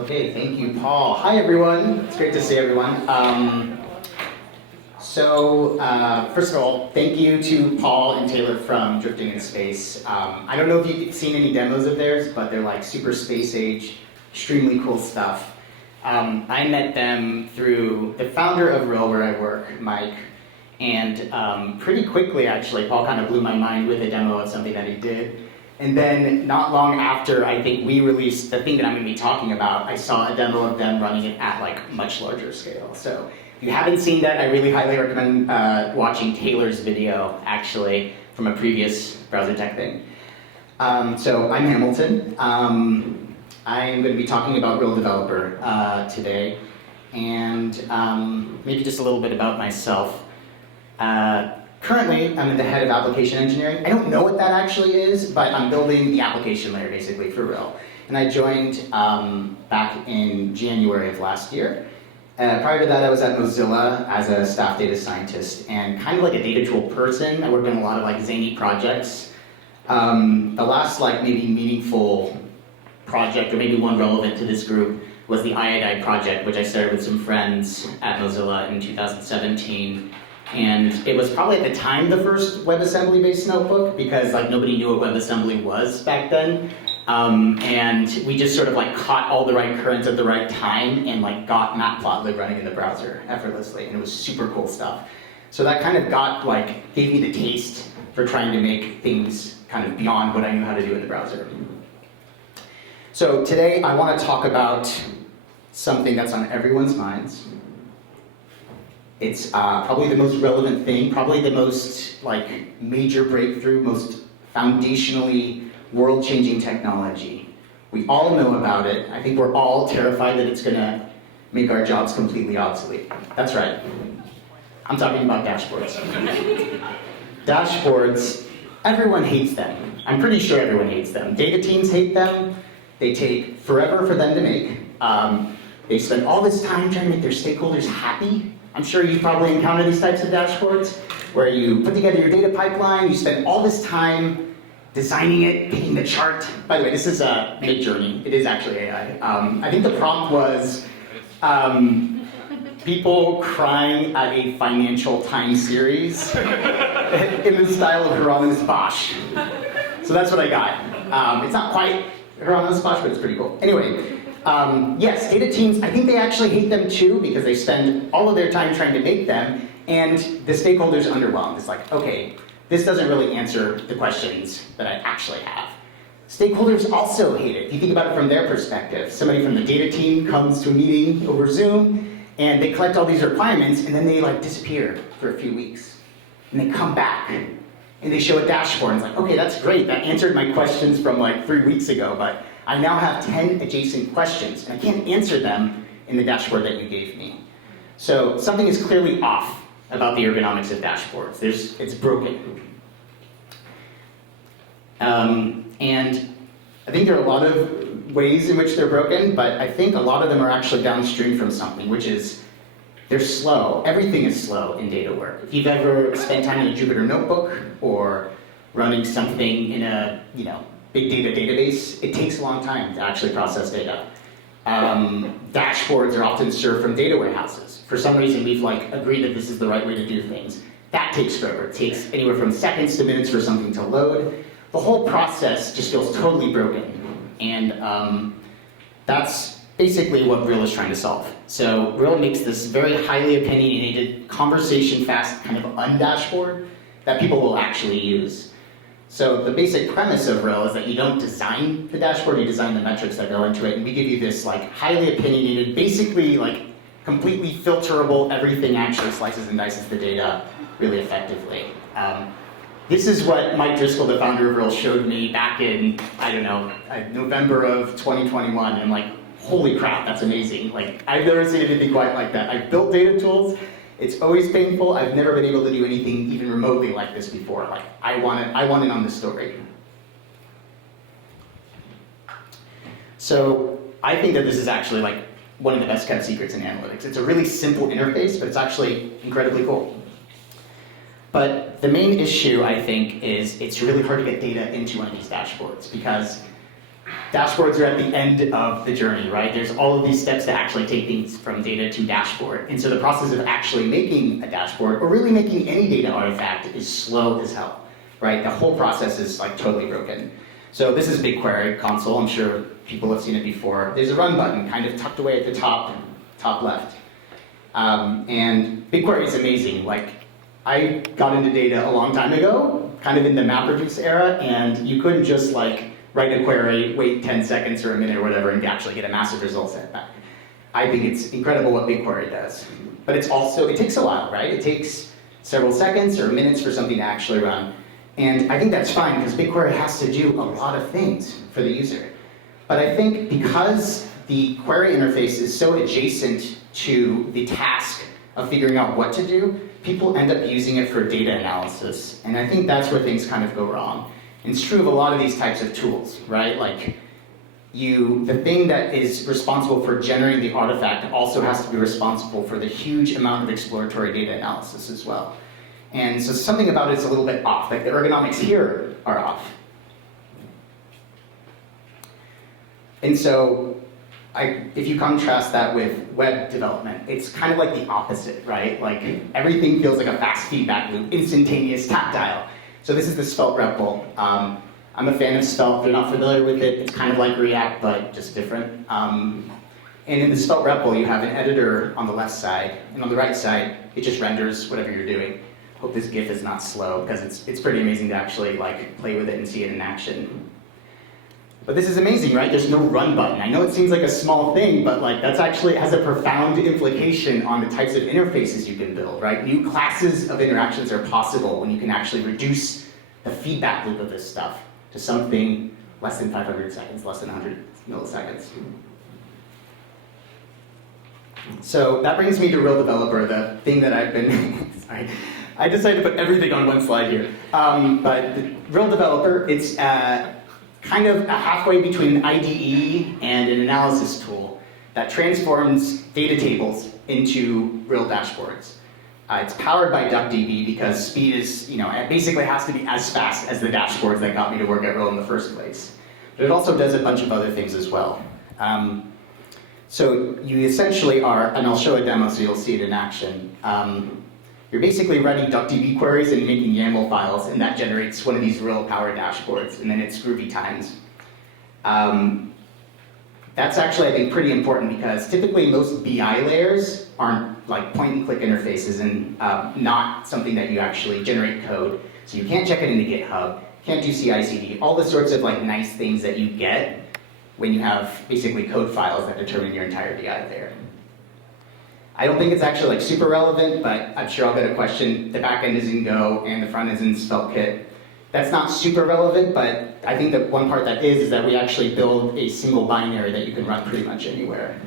Okay, thank you, Paul. Hi, everyone. It's great to see everyone. First of all, thank you to Paul and Taylor from Drifting in Space. I don't know if you've seen any demos of theirs, but they're like super space age, extremely cool stuff. I met them through the founder of Rill, where I work, Mike, and pretty quickly, actually, Paul kind of blew my mind with a demo of something that he did. And then not long after, I think we released the thing that I'm going to be talking about, I saw a demo of them running it at like much larger scale. So if you haven't seen that, I really highly recommend watching Taylor's video, actually, from a previous Browsertech thing. So I'm Hamilton. I'm going to be talking about Rill Developer today, and maybe just a little bit about myself. Currently, I'm the head of application engineering. I don't know what that actually is, but I'm building the application layer basically for Rill. And I joined back in January of last year. Prior to that, I was at Mozilla as a staff data scientist and kind of like a data tool person. I worked on a lot of like zany projects. The last like maybe meaningful project, or maybe one relevant to this group, was the iodide project, which I started with some friends at Mozilla in 2017. And it was probably at the time the first WebAssembly-based notebook, because like nobody knew what WebAssembly was back then. And we just sort of like caught all the right currents at the right time and like got Matplotlib running in the browser effortlessly, and it was super cool stuff. So that kind of gave me the taste for trying to make things kind of beyond what I knew how to do in the browser. So today I want to talk about something that's on everyone's minds. It's probably the most relevant thing, probably the most like major breakthrough, most foundationally world-changing technology. We all know about it. I think we're all terrified that it's going to make our jobs completely obsolete. That's right. I'm talking about dashboards. Dashboards, everyone hates them. I'm pretty sure everyone hates them. Data teams hate them. They take forever for them to make. They spend all this time trying to make their stakeholders happy. I'm sure you've probably encountered these types of dashboards where you put together your data pipeline, you spend all this time designing it, picking the chart. By the way, this is a Midjourney. It is actually AI. I think the prompt was people crying at a Financial Times series in the style of Hieronymus Bosch. So that's what I got. It's not quite Hieronymus Bosch, but it's pretty cool. Anyway. Yes, data teams, I think they actually hate them too, because they spend all of their time trying to make them, and the stakeholders are underwhelmed. It's like, okay, this doesn't really answer the questions that I actually have. Stakeholders also hate it. If you think about it from their perspective, somebody from the data team comes to a meeting over Zoom, and they collect all these requirements, and then they like disappear for a few weeks. And they come back, and they show a dashboard, and it's like, okay, that's great. That answered my questions from like 3 weeks ago, but I now have 10 adjacent questions, and I can't answer them in the dashboard that you gave me. So something is clearly off about the ergonomics of dashboards. It's broken. And I think there are a lot of ways in which they're broken, but I think a lot of them are actually downstream from something, which is they're slow. Everything is slow in data work. If you've ever spent time in a Jupyter notebook or running something in a big data database, it takes a long time to actually process data. Dashboards are often served from data warehouses. For some reason, we've agreed that this is the right way to do things. That takes forever. It takes anywhere from seconds to minutes for something to load. The whole process just feels totally broken. And that's basically what Rill is trying to solve. So Rill makes this very highly opinionated, conversation-fast kind of undashboard that people will actually use. So the basic premise of Rill is that you don't design the dashboard, you design the metrics that go into it, and we give you this highly opinionated, basically completely filterable, everything actually slices and dices the data really effectively. This is what Mike Driscoll, the founder of Rill, showed me back in, I don't know, November of 2021, and I'm like, holy crap, that's amazing. I've never seen anything quite like that. I've built data tools. It's always painful. I've never been able to do anything even remotely like this before. I want in on this story. So I think that this is actually one of the best kept secrets in analytics. It's a really simple interface, but it's actually incredibly cool. But the main issue, I think, is it's really hard to get data into one of these dashboards, because dashboards are at the end of the journey, right? There's all of these steps to actually take things from data to dashboard. And so the process of actually making a dashboard, or really making any data artifact, is slow as hell, right? The whole process is like totally broken. So this is BigQuery console. I'm sure people have seen it before. There's a run button kind of tucked away at the top left. And BigQuery is amazing. Like, I got into data a long time ago, kind of in the MapReduce era, and you couldn't just like write a query, wait 10 seconds or a minute or whatever, and actually get a massive result set back. I think it's incredible what BigQuery does. But it's also, it takes a while, right? It takes several seconds or minutes for something to actually run. And I think that's fine, because BigQuery has to do a lot of things for the user. But I think because the query interface is so adjacent to the task of figuring out what to do, people end up using it for data analysis. And I think that's where things kind of go wrong. And it's true of a lot of these types of tools, right? Like, the thing that is responsible for generating the artifact also has to be responsible for the huge amount of exploratory data analysis as well. And so something about it is a little bit off, like the ergonomics here are off. And so, if you contrast that with web development, it's kind of like the opposite, right? Like, everything feels like a fast feedback loop, instantaneous, tactile. So this is the Svelte REPL. I'm a fan of Svelte. If you're not familiar with it, it's kind of like React, but just different. And in the Svelte REPL, you have an editor on the left side, and on the right side, it just renders whatever you're doing. Hope this GIF is not slow, because it's pretty amazing to actually like play with it and see it in action. But this is amazing, right? There's no run button. I know it seems like a small thing, but like that's actually has a profound implication on the types of interfaces you can build, right? New classes of interactions are possible when you can actually reduce the feedback loop of this stuff to something less than 500 seconds, less than 100 milliseconds. So that brings me to Rill Developer, the thing that I've been, sorry. I decided to put everything on one slide here. But the Rill Developer, it's kind of a halfway between an IDE and an analysis tool that transforms data tables into Rill dashboards. It's powered by DuckDB because speed is, it basically has to be as fast as the dashboards that got me to work at Rill in the first place. But it also does a bunch of other things as well. So you essentially are, and I'll show a demo so you'll see it in action. You're basically running DuckDB queries and making YAML files, and that generates one of these Rill powered dashboards, and then it's groovy times. That's actually, I think, pretty important because typically most BI layers aren't like point-and-click interfaces and not something that you actually generate code. So you can't check it into GitHub, can't do CI/CD, all the sorts of like nice things that you get when you have basically code files that determine your entire BI layer. I don't think it's actually like super relevant, but I'm sure I'll get a question. The backend is in Go and the front is in SvelteKit. That's not super relevant, but I think that one part that is that we actually build a single binary that you can run pretty much anywhere.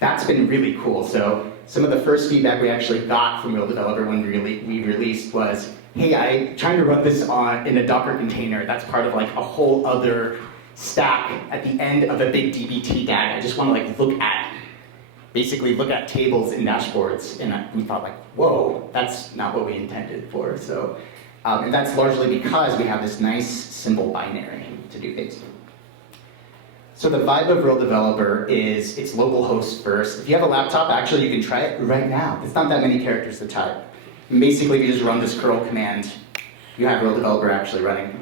That's been really cool. So some of the first feedback we actually got from Rill Developer when we released was, hey, I'm trying to run this in a Docker container. That's part of like a whole other stack at the end of a big dbt DAG. I just want to like look at tables and dashboards, and we thought like, whoa, that's not what we intended for. So, and that's largely because we have this nice, simple binary to do things. So the vibe of Rill Developer is it's localhost first. If you have a laptop, actually you can try it right now. It's not that many characters to type. And basically, if you just run this curl command, you have Rill Developer actually running.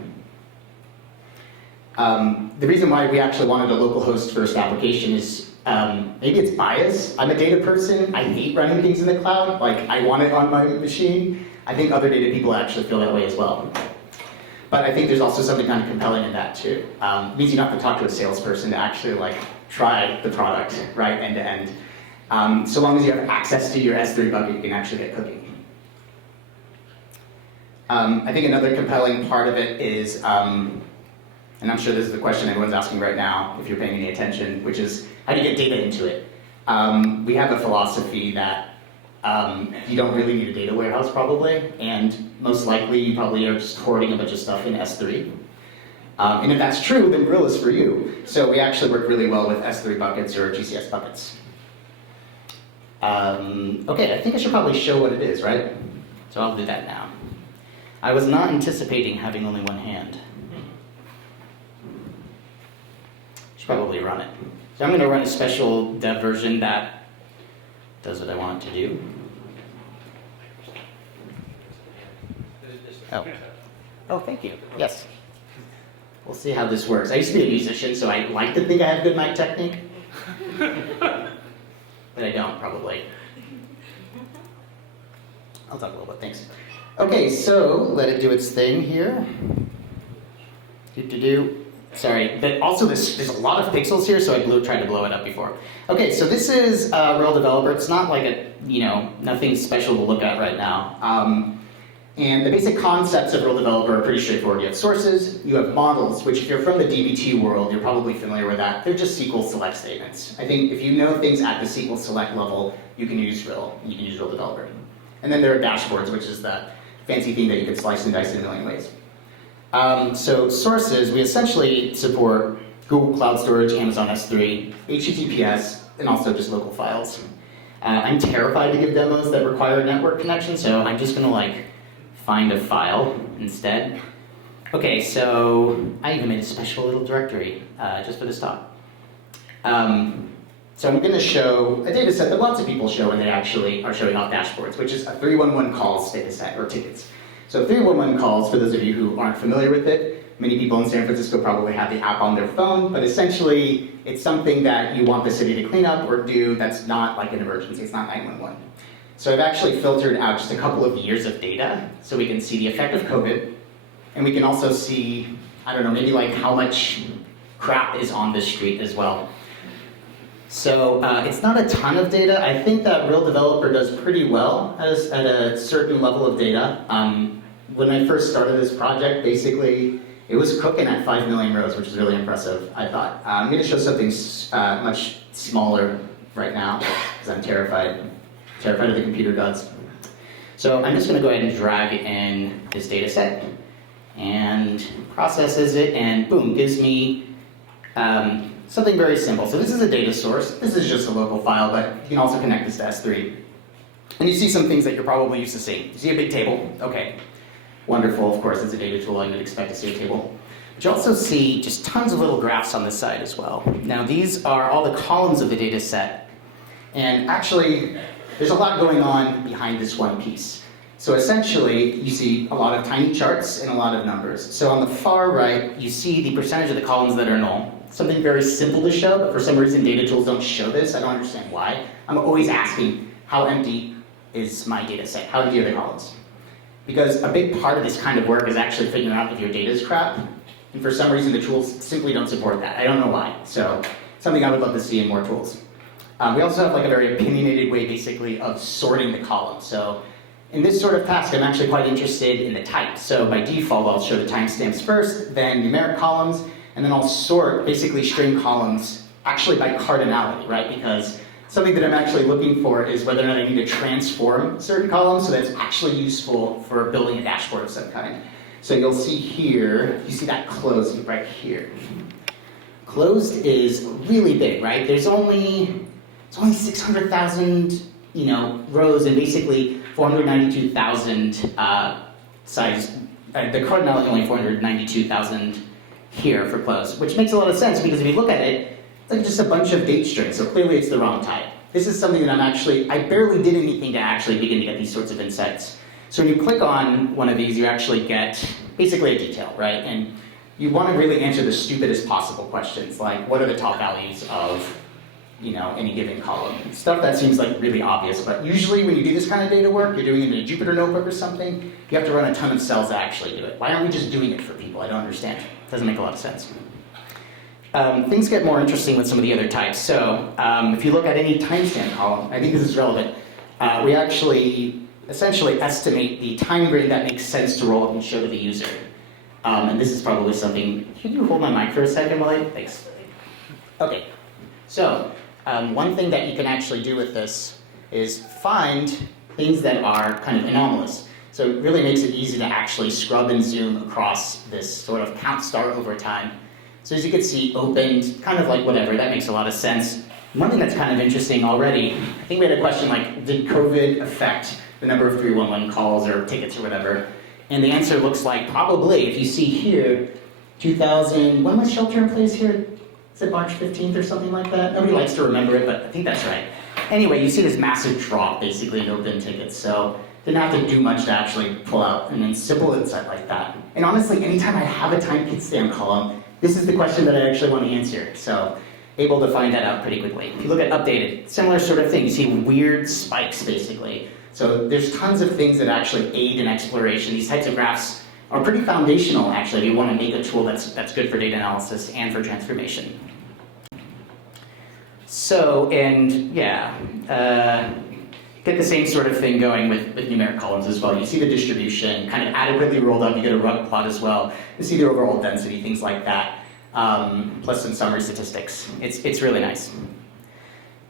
The reason why we actually wanted a localhost first application is maybe it's bias. I'm a data person. I hate running things in the cloud. Like, I want it on my machine. I think other data people actually feel that way as well. But I think there's also something kind of compelling in that too. It means you don't have to talk to a salesperson to actually like try the product, right, end to end. So long as you have access to your S3 bucket, you can actually get cooking. I think another compelling part of it is, and I'm sure this is the question everyone's asking right now, if you're paying any attention, which is, how do you get data into it? We have a philosophy that you don't really need a data warehouse probably, and most likely you probably are just hoarding a bunch of stuff in S3. And if that's true, then Rill is for you. So we actually work really well with S3 buckets or GCS buckets. Okay, I think I should probably show what it is, right? So I'll do that now. I was not anticipating having only one hand. Should probably run it. So I'm going to run a special dev version that does what I want it to do. Oh, thank you. Yes. We'll see how this works. I used to be a musician, so I like to think I have good mic technique. But I don't, probably. I'll talk a little bit, thanks. Okay, so let it do its thing here. Sorry, but also there's a lot of pixels here, so I tried to blow it up before. Okay, so this is Rill Developer. It's not like nothing special to look at right now. And the basic concepts of Rill Developer are pretty straightforward. You have sources, you have models, which if you're from the DBT world, you're probably familiar with that. They're just SQL select statements. I think if you know things at the SQL select level, you can use Rill. You can use Rill Developer. And then there are dashboards, which is the fancy thing that you can slice and dice in a million ways. So sources, we essentially support Google Cloud Storage, Amazon S3, HTTPS, and also just local files. I'm terrified to give demos that require a network connection, so I'm just gonna find a file instead. Okay, so I even made a special little directory just for this talk. So I'm going to show a data set that lots of people show when they actually are showing off dashboards, which is a 311 calls data set, or tickets. So 311 calls, for those of you who aren't familiar with it, many people in San Francisco probably have the app on their phone, but essentially it's something that you want the city to clean up or do that's not like an emergency, it's not 911. So I've actually filtered out just a couple of years of data so we can see the effect of COVID, and we can also see, I don't know, maybe how much crap is on this street as well. So it's not a ton of data. I think that Rill Developer does pretty well at a certain level of data. When I first started this project, basically, it was cooking at 5 million rows, which is really impressive, I thought. I'm going to show something much smaller right now, because I'm terrified of the computer gods. So I'm just going to go ahead and drag in this data set, and processes it, and boom, gives me something very simple. So this is a data source. This is just a local file, but you can also connect this to S3. And you see some things that you're probably used to seeing. You see a big table. Okay, wonderful. Of course, it's a data tool. I would expect to see a table. But you also see just tons of little graphs on this side as well. Now, these are all the columns of the data set. And actually, there's a lot going on behind this one piece. So essentially, you see a lot of tiny charts and a lot of numbers. So on the far right, you see the percentage of the columns that are null. Something very simple to show, but for some reason data tools don't show this. I don't understand why. I'm always asking, how empty is my data set? How empty are the columns? Because a big part of this kind of work is actually figuring out if your data is crap. And for some reason, the tools simply don't support that. I don't know why. So something I would love to see in more tools. We also have a very opinionated way, basically, of sorting the columns. So in this sort of task, I'm actually quite interested in the type. So by default, I'll show the timestamps first, then numeric columns, and then I'll sort basically string columns actually by cardinality, right? Because something that I'm actually looking for is whether or not I need to transform certain columns so that it's actually useful for building a dashboard of some kind. So you'll see here, you see that closed right here. Closed is really big, right? It's only 600,000, rows and basically 492,000 size. The cardinality only 492,000 here for close, which makes a lot of sense because if you look at it, it's like just a bunch of date strings, so clearly it's the wrong type. This is something that I barely did anything to actually begin to get these sorts of insights. So when you click on one of these, you actually get basically a detail, right? And you want to really answer the stupidest possible questions, like what are the top values of any given column. Stuff that seems really obvious, but usually when you do this kind of data work, you're doing it in a Jupyter notebook or something, you have to run a ton of cells to actually do it. Why aren't we just doing it for people? I don't understand. It doesn't make a lot of sense. Things get more interesting with some of the other types. So if you look at any timestamp column, I think this is relevant, we actually essentially estimate the time grid that makes sense to roll up and show to the user. And this is probably something, can you hold my mic for a second while thanks. Okay, so one thing that you can actually do with this is find things that are kind of anomalous. So it really makes it easy to actually scrub and zoom across this sort of count star over time. So as you can see, opened, kind of whatever, that makes a lot of sense. One thing that's kind of interesting already, I think we had a question did COVID affect the number of 311 calls or tickets or whatever? And the answer looks like probably. If you see here, 2000, when was shelter in place here? Is it March 15th or something like that? Nobody likes to remember it, but I think that's right. Anyway, you see this massive drop basically in open tickets, so didn't have to do much to actually pull out an simple insight like that. And honestly, anytime I have a timestamp column, this is the question that I actually want to answer. So able to find that out pretty quickly. If you look at updated, similar sort of thing. You see weird spikes basically. So there's tons of things that actually aid in exploration. These types of graphs are pretty foundational actually if you want to make a tool that's good for data analysis and for transformation. So, and yeah, get the same sort of thing going with numeric columns as well. You see the distribution kind of adequately rolled up. You get a rug plot as well. You see the overall density, things like that, plus some summary statistics. It's really nice.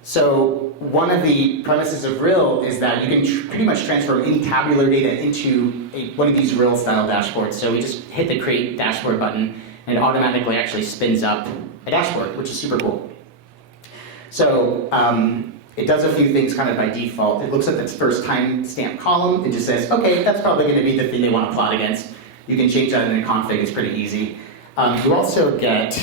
So one of the premises of Rill is that you can pretty much transform any tabular data into one of these Rill-style dashboards. So we just hit the Create Dashboard button, and it automatically actually spins up a dashboard, which is super cool. So it does a few things kind of by default. It looks at its first timestamp column. It just says, okay, that's probably going to be the thing they want to plot against. You can change that in a config. It's pretty easy. You also get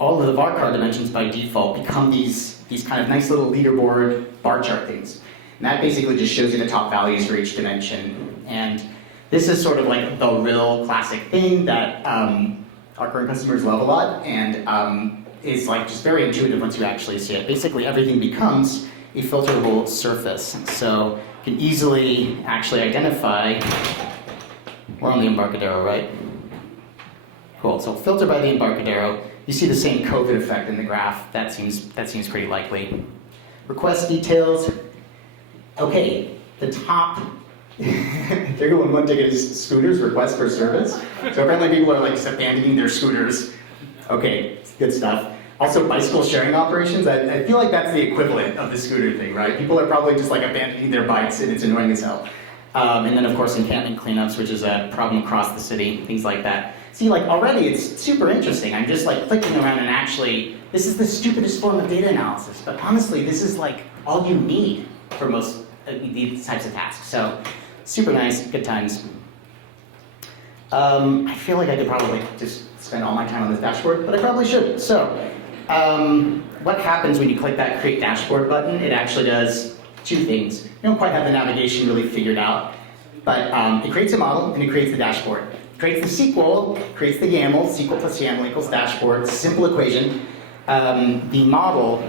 all of the varchar dimensions by default become these kind of nice little leaderboard bar chart things. And that basically just shows you the top values for each dimension. And this is sort of like the Rill classic thing that our current customers love a lot. And is like just very intuitive once you actually see it. Basically, everything becomes a filterable surface. So you can easily actually identify, we're on the Embarcadero, right? Cool, so filter by the Embarcadero. You see the same COVID effect in the graph. That seems pretty likely. Request details. Okay, the top, they're going one ticket is scooters, request for service. So apparently people are like just abandoning their scooters. Okay, good stuff. Also, bicycle sharing operations, I feel like that's the equivalent of the scooter thing, right? People are probably just like abandoning their bikes and it's annoying as hell. And then of course encampment cleanups, which is a problem across the city, things like that. See, like already it's super interesting. I'm just like clicking around and actually, this is the stupidest form of data analysis, but honestly, this is like all you need for most of these types of tasks. So, super nice, good times. I feel like I could probably just spend all my time on this dashboard, but I probably should. So, what happens when you click that Create Dashboard button? It actually does two things. You don't quite have the navigation really figured out, but it creates a model and it creates the dashboard. It creates the SQL, creates the YAML, SQL plus YAML equals dashboard, simple equation. The model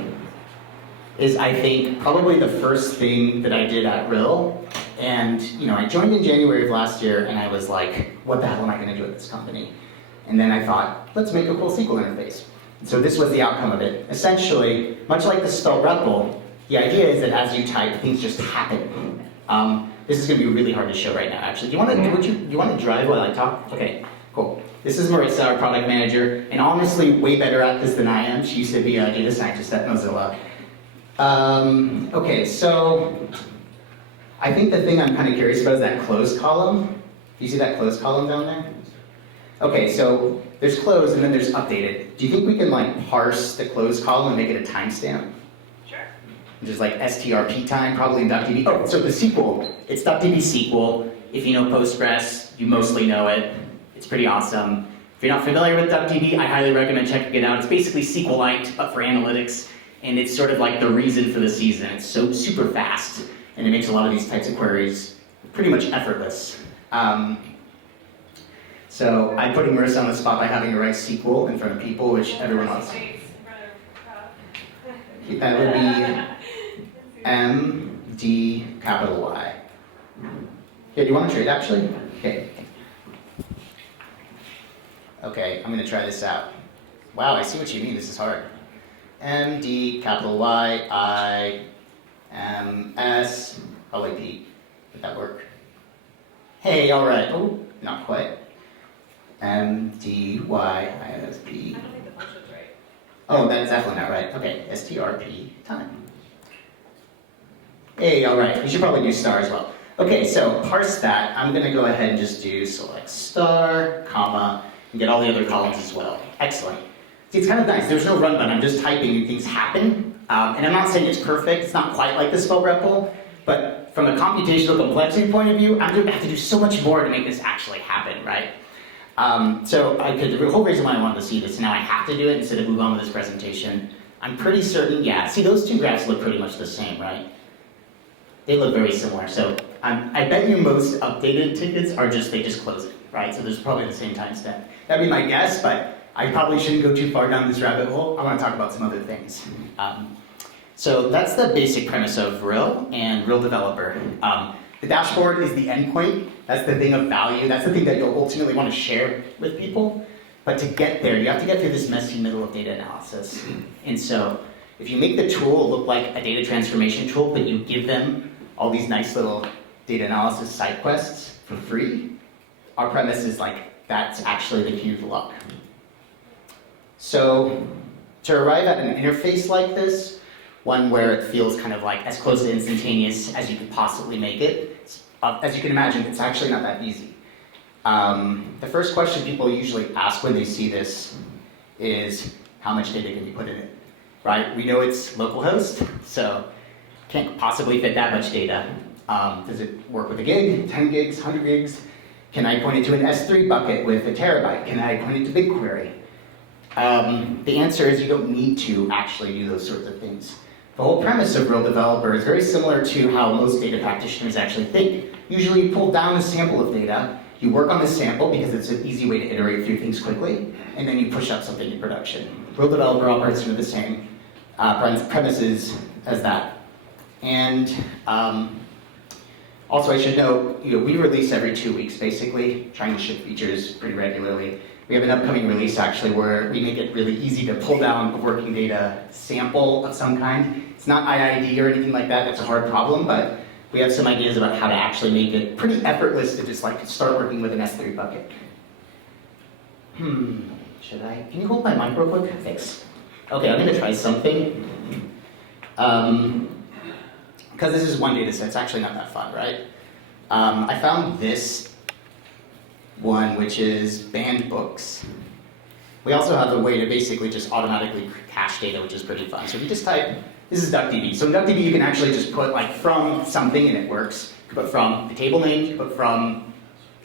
is, I think, probably the first thing that I did at Rill. And I joined in January of last year and I was like, what the hell am I going to do at this company? And then I thought, let's make a cool SQL interface. So this was the outcome of it. Essentially, much like the spell REPL, the idea is that as you type, things just happen. This is going to be really hard to show right now, actually. Do you want to drive while I talk? Okay, cool. This is Marissa, our product manager, and honestly, way better at this than I am. She used to be a data scientist at Mozilla. Okay, so I think the thing I'm kind of curious about is that close column. Do you see that close column down there? Okay, so there's close and then there's updated. Do you think we can like parse the close column and make it a timestamp? Sure. Which is like strp time, probably in .db. Oh, so the SQL, it's .db SQL. If you know Postgres, you mostly know it. It's pretty awesome. If you're not familiar with .db, I highly recommend checking it out. It's basically SQLite, but for analytics. And it's sort of like the reason for the season. It's so super fast, and it makes a lot of these types of queries pretty much effortless. So I'm putting Marissa on the spot by having to write SQL in front of people, which everyone loves. That would be M-D capital Y. Yeah, do you want to trade actually? Okay. Okay, I'm going to try this out. Wow, I see what you mean. This is hard. M-D capital Y, I-M-S, probably P. Did that work? Hey, all right. Oh, not quite. M-D-Y-I-S-P. I don't think the function's right. Oh, that's definitely not right. Okay, strp time. Hey, all right. We should probably do star as well. Okay, so parse that. I'm going to go ahead and just do select star, comma, and get all the other columns as well. Excellent. See, it's kind of nice. There's no run button. I'm just typing and things happen. And I'm not saying it's perfect. It's not quite like the spell REPL. But from a computational complexity point of view, I'm going to have to do so much more to make this actually happen, right? The whole reason why I wanted to see this, now I have to do it instead of move on with this presentation. I'm pretty certain, yeah, see those two graphs look pretty much the same, right? They look very similar. So I bet you most updated tickets are they just close it, right? So there's probably the same timestamp. That'd be my guess, but I probably shouldn't go too far down this rabbit hole. I want to talk about some other things. So that's the basic premise of Rill and Rill Developer. The dashboard is the endpoint. That's the thing of value. That's the thing that you'll ultimately want to share with people. But to get there, you have to get through this messy middle of data analysis. And so if you make the tool look like a data transformation tool, but you give them all these nice little data analysis side quests for free, our premise is that's actually the key to luck. So to arrive at an interface like this, one where it feels kind of as close to instantaneous as you could possibly make it, as you can imagine, it's actually not that easy. The first question people usually ask when they see this is, how much data can you put in it, right? We know it's localhost, so can't possibly fit that much data. Does it work with a gig, 10 gigs, 100 gigs? Can I point it to an S3 bucket with a terabyte? Can I point it to BigQuery? The answer is you don't need to actually do those sorts of things. The whole premise of Rill Developer is very similar to how most data practitioners actually think. Usually you pull down a sample of data, you work on the sample because it's an easy way to iterate through things quickly, and then you push up something in production. Rill Developer operates under the same premises as that. And also I should note, we release every 2 weeks basically, trying to ship features pretty regularly. We have an upcoming release actually where we make it really easy to pull down a working data sample of some kind. It's not IID or anything like that, that's a hard problem, but we have some ideas about how to actually make it pretty effortless to just start working with an S3 bucket. Should I? Can you hold my mic real quick? Thanks. Okay, I'm gonna try something. Because this is one data set, it's actually not that fun, right? I found this one, which is banned books. We also have a way to basically just automatically cache data, which is pretty fun. So if you just type, this is DuckDB. So in DuckDB, you can actually just put from something and it works. You can put from the table name, you can put from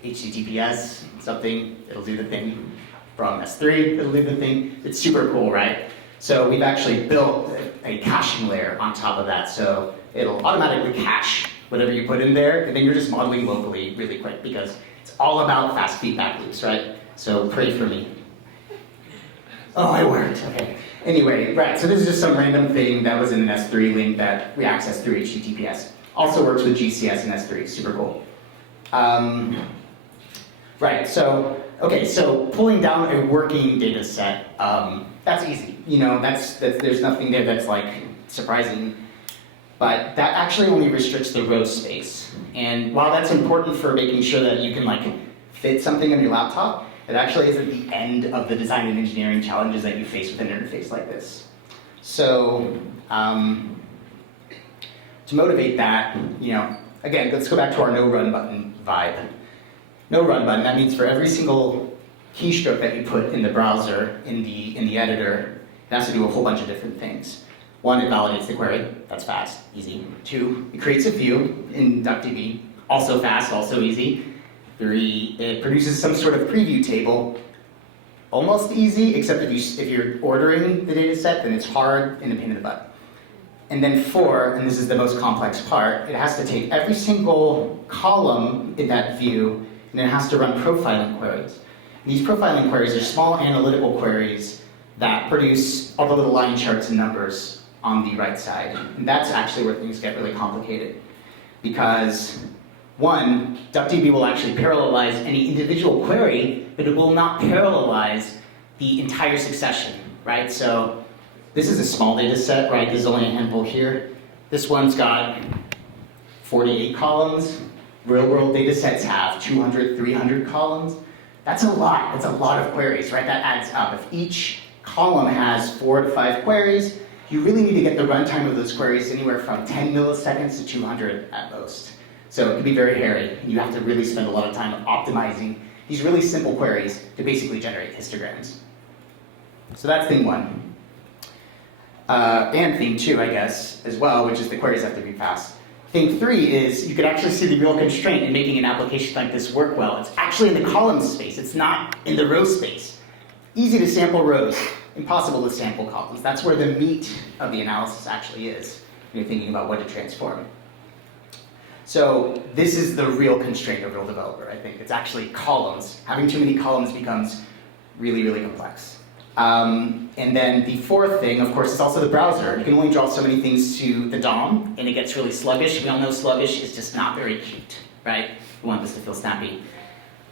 HTTPS, something, it'll do the thing. From S3, it'll do the thing. It's super cool, right? So we've actually built a caching layer on top of that. So it'll automatically cache whatever you put in there, and then you're just modeling locally really quick because it's all about fast feedback loops, right? So pray for me. Oh, it worked, okay. Anyway, right, so this is just some random thing that was in an S3 link that we accessed through HTTPS. Also works with GCS and S3, super cool. Right, so pulling down a working data set, that's easy. There's nothing there that's surprising. But that actually only restricts the row space. And while that's important for making sure that you can fit something on your laptop, it actually isn't the end of the design and engineering challenges that you face with an interface like this. So to motivate that, again, let's go back to our no run button vibe. No run button, that means for every single keystroke that you put in the browser, in the editor, it has to do a whole bunch of different things. 1, it validates the query, that's fast, easy. 2, it creates a view in DuckDB, also fast, also easy. 3, it produces some sort of preview table, almost easy, except if you're ordering the data set, then it's hard and a pain in the butt. And then 4, and this is the most complex part, it has to take every single column in that view, and it has to run profiling queries. And these profiling queries are small analytical queries that produce all the little line charts and numbers on the right side. And that's actually where things get really complicated. Because 1, DuckDB will actually parallelize any individual query, but it will not parallelize the entire succession, right? So this is a small data set, right? There's only a handful here. This one's got 48 columns. Real world data sets have 200, 300 columns. That's a lot. That's a lot of queries, right? That adds up. If each column has 4 to 5 queries, you really need to get the runtime of those queries anywhere from 10 milliseconds to 200 at most. So it can be very hairy, and you have to really spend a lot of time optimizing these really simple queries to basically generate histograms. So that's thing 1. And thing 2, I guess, as well, which is the queries have to be fast. Thing 3 is you could actually see the real constraint in making an application like this work well. It's actually in the column space. It's not in the row space. Easy to sample rows, impossible to sample columns. That's where the meat of the analysis actually is when you're thinking about what to transform. So this is the real constraint of Rill Developer, I think. It's actually columns. Having too many columns becomes really, really complex. And then the 4th thing, of course, is also the browser. You can only draw so many things to the DOM, and it gets really sluggish. We all know sluggish is just not very cute, right? We want this to feel snappy.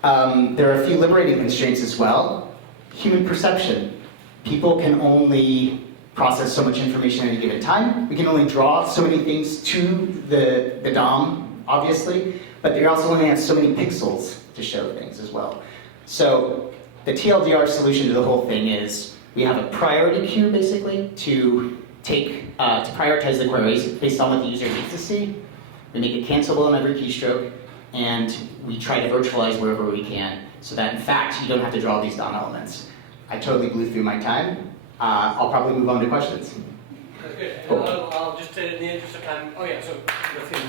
There are a few liberating constraints as well. Human perception. People can only process so much information at any given time. We can only draw so many things to the DOM, obviously, but they also only have so many pixels to show things as well. So the TLDR solution to the whole thing is we have a priority queue, basically, to prioritize the queries based on what the user needs to see. We make it cancelable on every keystroke, and we try to virtualize wherever we can, so that, in fact, you don't have to draw these DOM elements. I totally blew through my time. I'll probably move on to questions. That's good. Cool. I'll just, in the interest of time, oh yeah, so the thing.